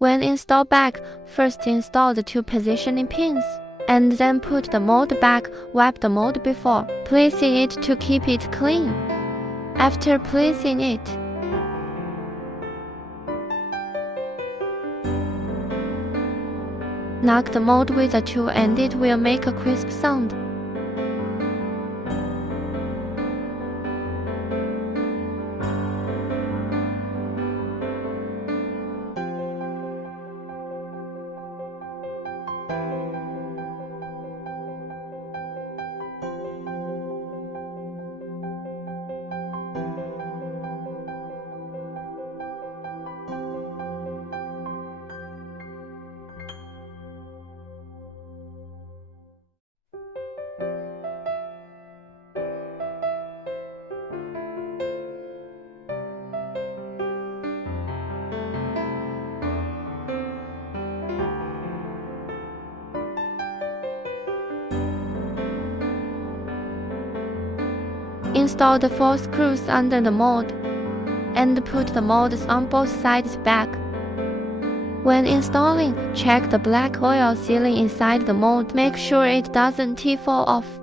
When install back, first install the 2 positioning pins, and then put the mold back. Wipe the mold before placing it to keep it clean. After placing it, knock the mold with a tool and it will make a crisp sound. Install the 4 screws under the mold, and put the molds on both sides back. When installing, check the black oil sealing inside the mold. Make sure it doesn't fall off.